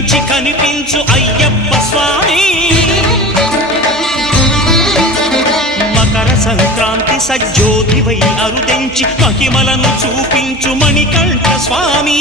కనిపించి కనిపించు అయ్యప్ప స్వామి మకర సంక్రాంతి సజ్జోతివై అరుదెంచి మహిమలను చూపించు మణికంఠ స్వామి